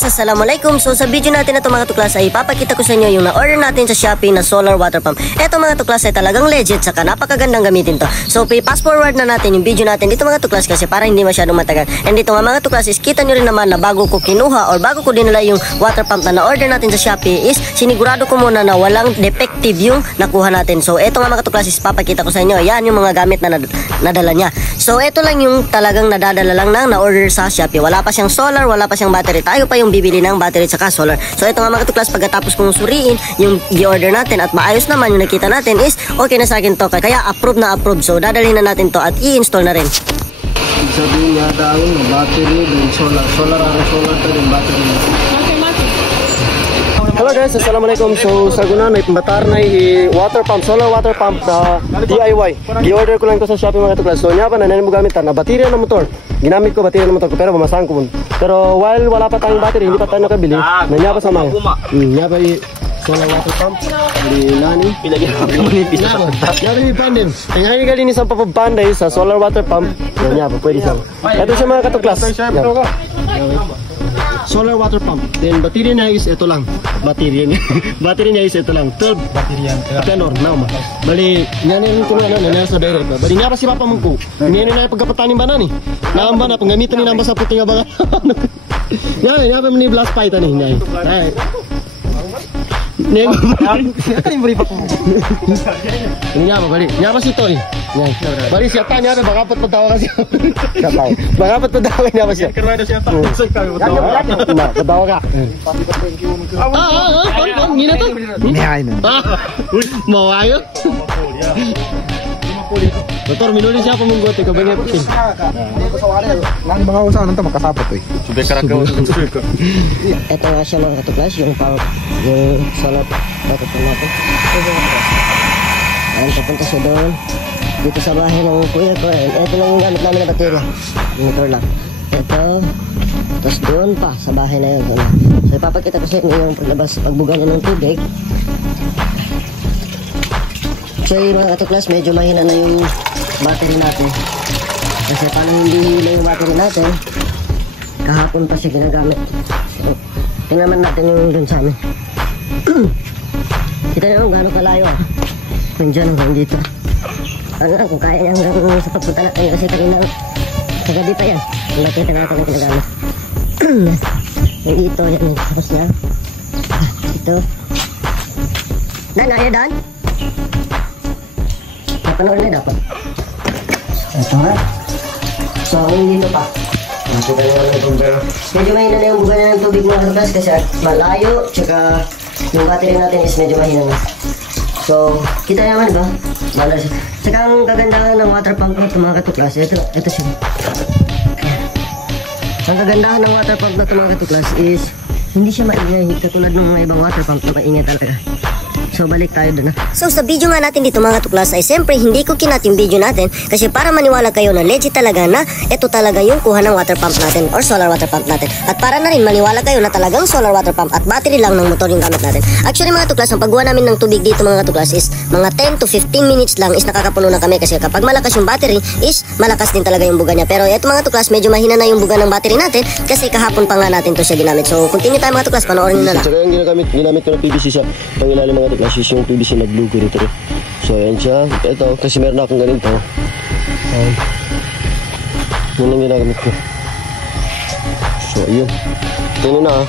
Assalamualaikum. So sa video natin na ito mga tuklas ay ipapakita ko sa inyo yung na-order natin sa Shopee na solar water pump. Ito mga tuklas ay talagang legit saka napakagandang gamitin to. So fast forward na natin yung video natin dito mga tuklas kasi para hindi masyadong matagal. And dito nga mga tuklas is kita nyo rin naman na bago ko kinuha or bago ko dinala yung water pump na na-order natin sa Shopee is sinigurado ko muna na walang defective yung nakuha natin. So ito nga mga tuklas is papakita ko sa inyo. Yan yung mga gamit na nadala niya. So ito lang yung talagang nadadala lang ng na-order sa Shopee. Wala pa siyang solar, wala pa siyang battery. Tayo pa yung bibili ng battery saka solar. So ito nga mga tuklas, pagkatapos kong suriin yung i-order natin at maayos naman yung nakita natin is okay na sa akin to. Kaya approve na approve. So dadalhin na natin to at i-install na rin. Sabihin yata ang battery din solar to din battery. Hello guys, assalamualaikum. So sa guna may pambatar na water pump, solar water pump na DIY. Gi-order ko lang to sa Shopee mga tuklas. So nya pa na mo gamit na baterya ng motor. Ginamit ko baterya ng motor ko pero mamasahan ko. Pero while wala pa tayong battery, hindi pa tayo nakabili. Nya pa sa mga. Nya pa solar water pump. Di nani? Pilagyan ko ni pisa. Nya pa ni pandem. Tingnan gali ni sa papapanday sa solar water pump. Nya pa pwede sa. Ito siya mga katuklas. Solar water pump. Then battery niya is ito lang. Battery niya is ito lang. 12 battery yan. Tenor na ma. Bali, yan yung kuno na sa direct. Bali nga pa si papa mong ko. Hindi na pagkapatanim ba na ni. Naamba na panggamitan ni namba sa puting abangan. Yan pa ni blast pipe ani. Ay. Nego. Ano yung bari pa ko? Nya ba bali? Nya ba si Toy? Bari siya ta niya baka pat patawa kasi. Baka pat patawa niya ba siya? Karena siya ta. Patawa ka. Gina to. Ni ay na. Mau ayo. Motor minuli siya pamunggot ka banyak puting. Nang mga usaha nang makasapot oy. Sube karagaw sa ko. Ito nga siya mga katuklas yung pump yung solar water pump natin. Ayan, papunta siya doon dito sa bahay ng kuya ko. Ito lang yung gamit namin na baterya. Motor lang. Ito. Tapos doon pa sa bahay na yun. So ipapakita ko sa inyo yung paglabas pagbuga niya ng tubig. So mga katuklas, medyo mahina na yung battery natin. Kasi paano hindi hila yung battery natin, kahapon pa siya ginagamit. So, tingnan natin yung dun sa amin. Kita naman gano'ng kalayo. Kung dyan hanggang dito. Kung kaya niya hanggang sa pagpunta natin kasi kanina sa gabi pa yan. Kung nakita natin ang ginagamit. Yung ito, yan yung tapos niya. Ito. Dan, are you done? Napanood na dapat. Ito nga. So, hindi ito pa. Nakita nyo lang itong pero. Medyo mahina na yung buga na ng tubig mga katuklas kasi malayo. Tsaka yung battery natin is medyo mahina na. So, kita naman ba? Wala siya. Tsaka ang kagandahan ng water pump na ito mga katuklas. Ito siya. Ang kagandahan ng water pump na ito mga katuklas is hindi siya maingay. Katulad ng mga ibang water pump na maingay talaga. So balik tayo doon na. So sa video nga natin dito mga katuklas ay siyempre hindi ko kinat yung video natin kasi para maniwala kayo na legit talaga na ito talaga yung kuha ng water pump natin or solar water pump natin. At para na rin maniwala kayo na talagang solar water pump at battery lang ng motor yung gamit natin. Actually mga katuklas, ang pagkuha namin ng tubig dito mga katuklas is mga 10 to 15 minutes lang is nakakapuno na kami kasi kapag malakas yung battery is malakas din talaga yung buga niya. Pero ito mga katuklas, medyo mahina na yung buga ng battery natin kasi kahapon pa nga natin to siya ginamit. So continue tayo mga katuklas, panoorin nyo na lang. Saka yung ginamit ko ng PVC siya pangilalim mga katuklas is yung PVC na blue ko dito. So ayan siya. Ito kasi meron akong ganito. Yun ang ginagamit ko. So ayun. Tingnan na